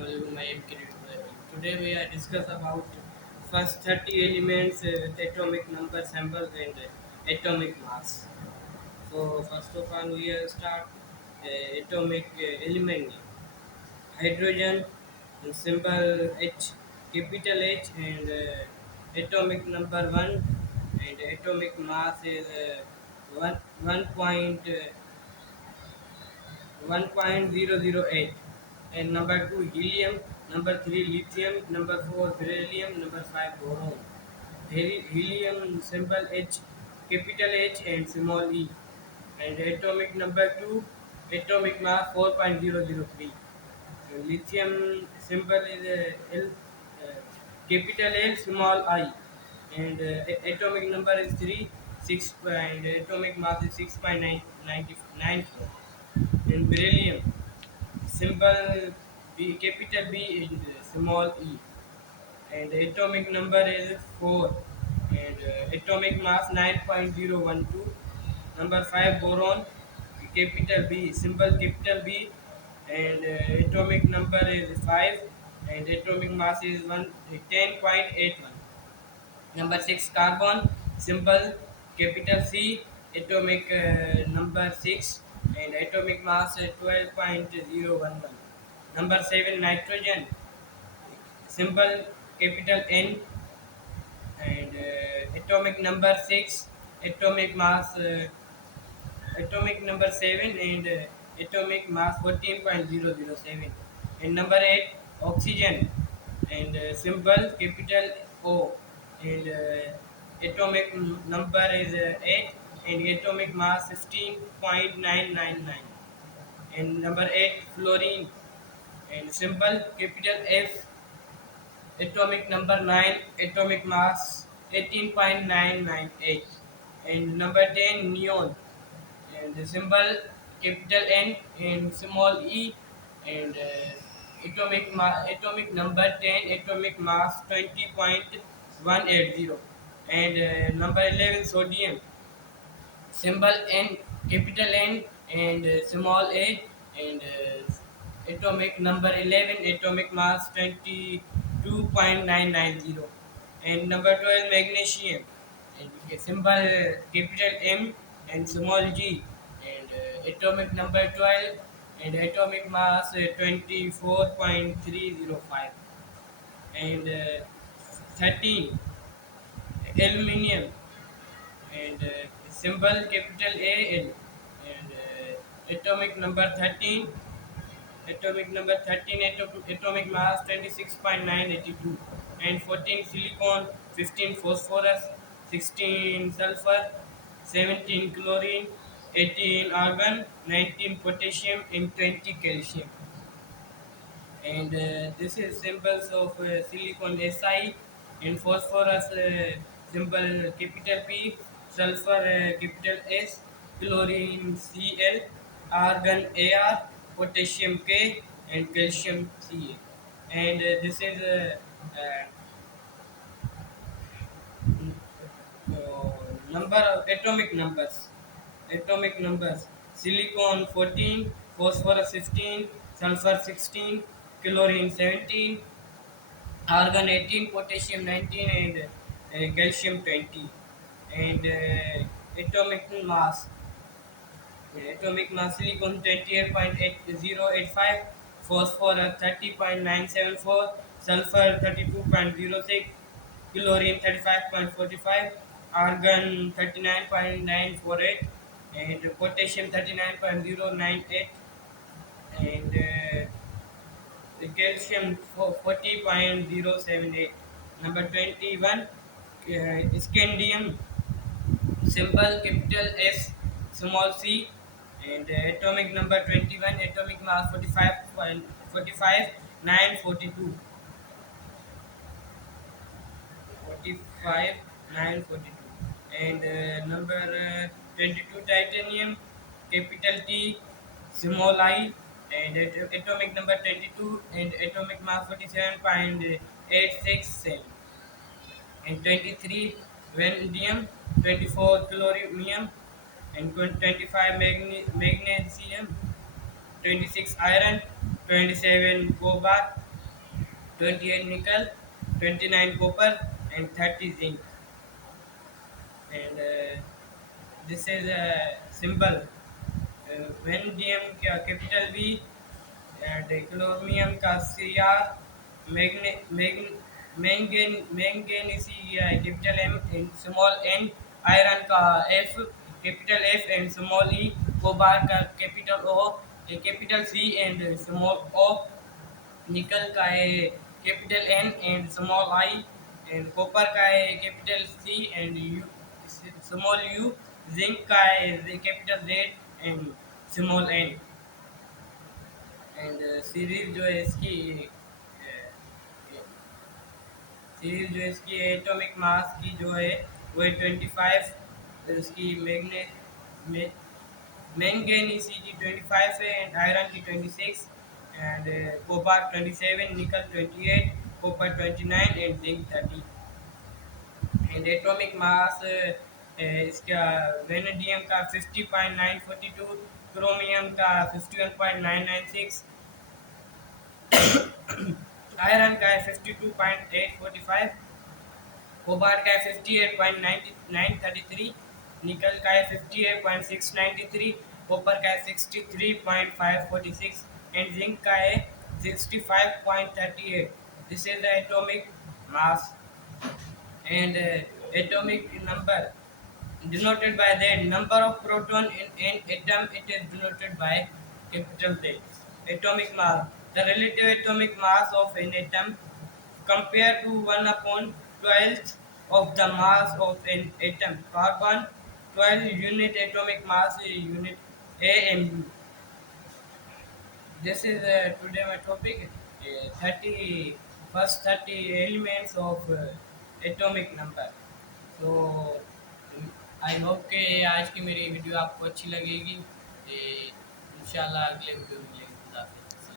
Assalamualaikum, I am Kirit Ibrahim. Today we are discuss about first 30 elements with atomic number, samples and atomic mass. So first of all we will start atomic element. Hydrogen, symbol H, capital H, and atomic number 1, and atomic mass is 1.008. And number 2 helium, number 3 lithium, number 4 beryllium, number 5 boron. Helium symbol H, capital H and small e. And atomic number 2, atomic mass 4.003. Lithium symbol is L, capital L, small I. And atomic number is 3, 6, and atomic mass is 6.994. And beryllium symbol B, capital B and small e. And atomic number is 4, and atomic mass 9.012. Number 5 boron, capital B, symbol capital B, and atomic number is 5, and atomic mass is 10.81. Number 6 carbon, symbol capital C, atomic number 6, and atomic mass 12.011. Number 7 nitrogen, symbol capital N, and atomic number 6, atomic mass atomic number 7, and atomic mass 14.007. And number 8 oxygen, and symbol capital O, and atomic number is 8, and atomic mass 15.999. And number 8 fluorine, and symbol capital F, atomic number 9, atomic mass 18.998. And number 10 neon, and the symbol capital N and small e, and atomic number 10, atomic mass 20.180. And number 11 sodium, symbol N, capital N, and small a, and atomic number 11, atomic mass 22.990. And number 12 magnesium, and symbol capital M and small g, and atomic number 12, and atomic mass 24.305. And 13 aluminium, and symbol capital AL, and atomic number 13, atomic mass 26.982. And 14 silicon, 15 phosphorus, 16 sulfur, 17 chlorine, 18 argon, 19 potassium, and 20 calcium. And this is symbols of silicon Si, and phosphorus symbol capital P, sulfur capital S, chlorine Cl, argon Ar, potassium K, and calcium Ca. And this is number of atomic numbers. Atomic numbers: silicon 14, phosphorus 15, sulfur 16, chlorine 17, argon 18, potassium 19, and calcium 20. And atomic mass silicon 28.8085, phosphorus 30.974, sulfur 32.06, chlorine 35.45, argon 39.948, and potassium 39.098, and the calcium 40.078. Number 21 scandium, symbol capital S, small c, and atomic number 21, atomic mass 45.45, 942, 45, 942. And number 22 titanium, capital T, small I, and atomic number 22, and atomic mass 47.867. And 23 vanadium, 24 chlorinium, and 25 magnesium, 26 iron, 27 cobalt, 28 nickel, 29 copper, and 30 zinc. And this is a symbol. Vanadium का capital V, and chromium का Cr, manganese capital M and small n, iron का F, capital F and small E, cobalt का capital O, a capital C and small O, nickel का है capital N and small I, and copper का है capital C and U small U, zinc का है capital Z and small N. And series जो है इसकी सीरीज जो इसकी एटॉमिक मास की जो है वो है 25, इसकी मैग्ने मैंगनीज की 25 है एंड आयरन की 26 एंड कोबाल्ट 27, निकल 28, copper 29 and zinc 30। And atomic mass इसका वेनेडियम का 50.942, क्रोमियम का 51.996, आयरन का है 52.845, कोबाल्ट का है 58.933, निकल का है 58.693, कॉपर का है 63.546 एंड जिंक का है 65.38। This is the atomic mass and atomic number denoted by the number of proton in an atom. It is denoted by capital Z. Atomic mass, the relative atomic mass of an atom compared to 1 upon 12th of the mass of an atom. Carbon 12 unit atomic mass, unit A and U. This is today my topic. 30 first 30 elements of atomic number. तो I hope कि आज की मेरी video आपको अच्छी लगेगी। इंशाल्लाह अगले वीडियो में मिलेंगे।